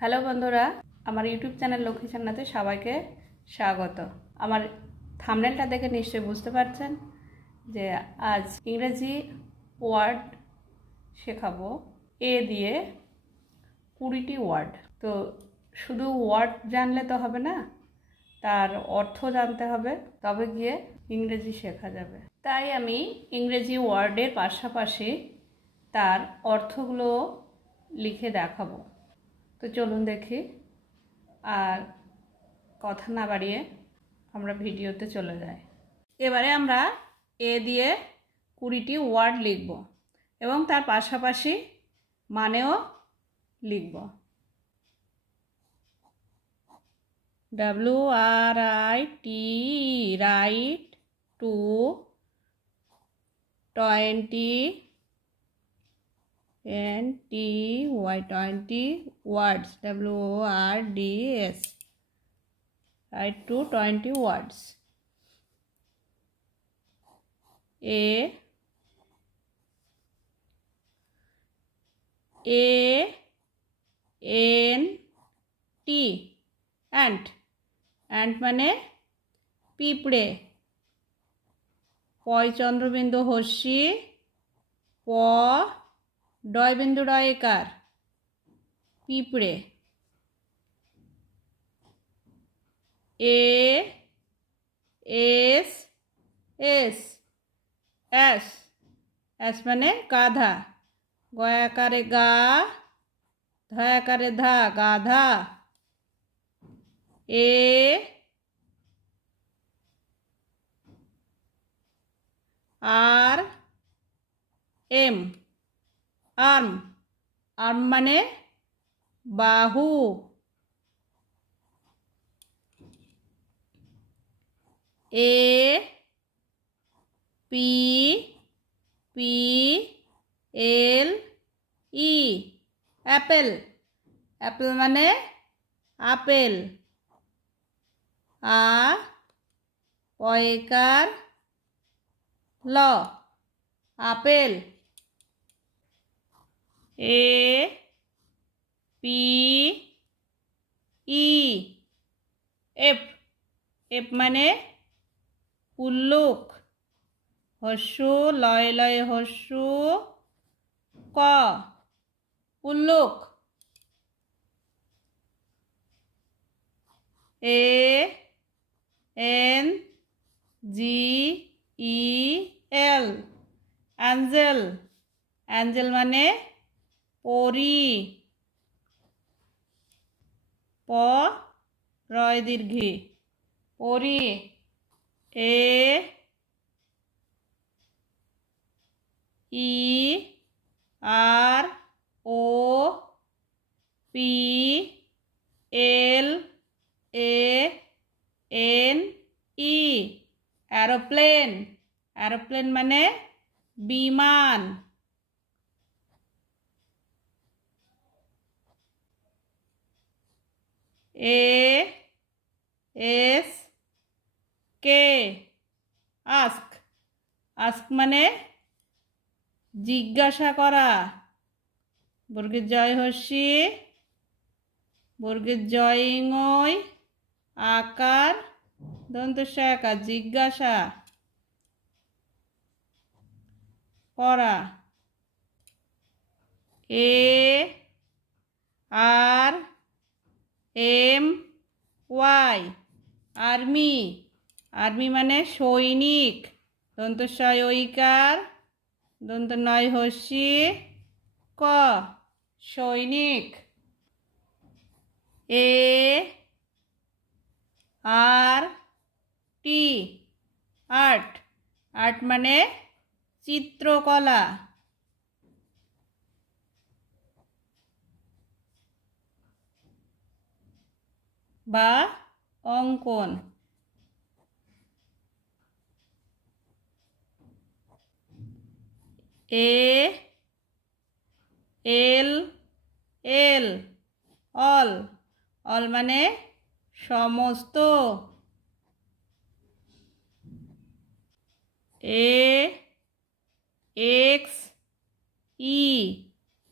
Hello বন্ধুরা, আমার YouTube channel Lakshmi সান্নাতে সবাইকে স্বাগত। আমার থাম্বনেলটা দেখে নিশ্চয়ই বুঝতে পারছেন যে আজ ইংরেজি ওয়ার্ড শেখাবো। এ দিয়ে 20টি ওয়ার্ড। তো শুধু ওয়ার্ড জানলে তো হবে না, তার অর্থ জানতে হবে, তবে গিয়ে ইংরেজি শেখা যাবে। তাই আমি ইংরেজি ওয়ার্ডের পাশাপাশি তার অর্থগুলো লিখে দেখাবো। তো চলুন দেখি, আর কথা না বাড়িয়ে আমরা ভিডিওতে চলে যাই। এবারে আমরা এ দিয়ে 20টি ওয়ার্ড লিখব এবং তার পাশাপাশি মানেও লিখব। WRIT right two 20 words. WORDS. Write to 20 words. ANT. ant মানে পিঁপড়ে। পয় চন্দ্রবিন্দু হস্যি প ডয় বিন্দু ডয়কার পিঁপড়ে। এস মানে গাধা। গয়াকারে গা ধয়াকারে ধা গাধা। ARM আর্ম মানে বাহু। APPLE অ্যাপেল মানে আপেল। পয়কার ল আপেল। এফ মানে উল্লুক। হস্যু লয় লয় হস্যু ক উল্লুক। ANGEL অ্যাঞ্জেল মানে পরী। প রয় দীর্ঘী পরী। EROPLANE অ্যারোপ্লেন মানে বিমান। ASK আস্ক মানে জিজ্ঞাসা করা। বর্গের জয় হস্যি বর্গের জয় ইঙয় আকার দন্তস্ব আকার জিজ্ঞাসা করা। ARMY আর্মি মানে সৈনিক। দন্তস্ব ঐকার দন্ত নয় হস্যি ক সৈনিক। আর্ট মানে চিত্রকলা। বা অঙ্কন। ALL অল মানে সমস্ত।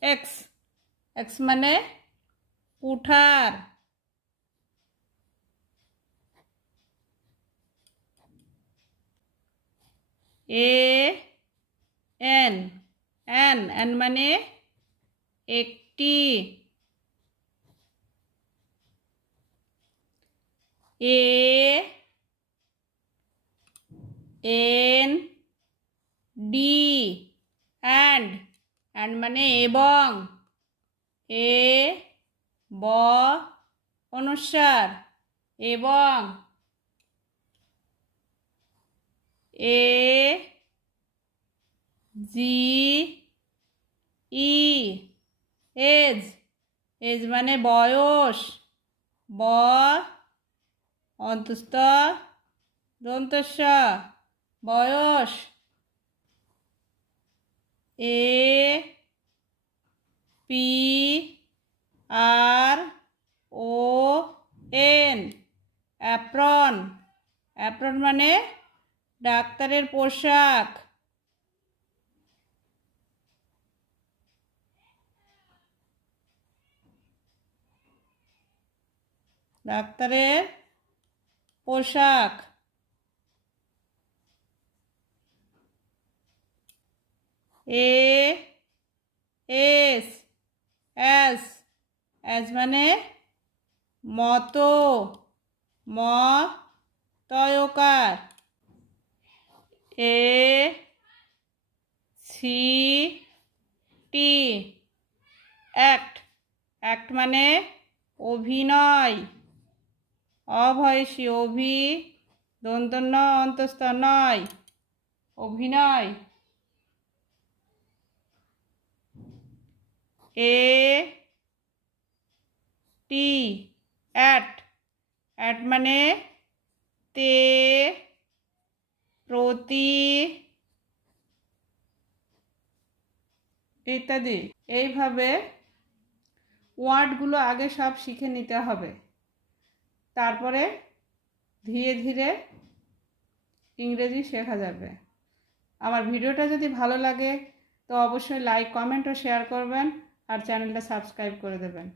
এক্স মানে কুঠার। এন এন এন মানে একটি। এন ডি অ্যান্ড মানে এবং। ব অনুস্বার এবং। জি ই এজ এজ মানে বয়স। ব অন্তস্থ দন্তস্ব বয়স। P R O N apron. Apron মানে ডাক্তারের পোশাক। ডাক্তারের পোশাক। এস এস এস মানে মতো। ম তয়কার। সি টি অ্যাক্ট অ্যাক্ট মানে অভিনয়। অভয়সী অভি দন্তন্য অন্তস্থ নয় অভিনয়। টি অ্যাট মানে তে প্রতি ইত্যাদি। এইভাবে ওয়ার্ডগুলো আগে সব শিখে নিতে হবে, তারপরে ধীরে ধীরে ইংরেজি শেখা যাবে। আমার ভিডিওটা যদি ভালো লাগে তো অবশ্যই লাইক কমেন্ট ও শেয়ার করবেন আর চ্যানেলটা সাবস্ক্রাইব করে দেবেন।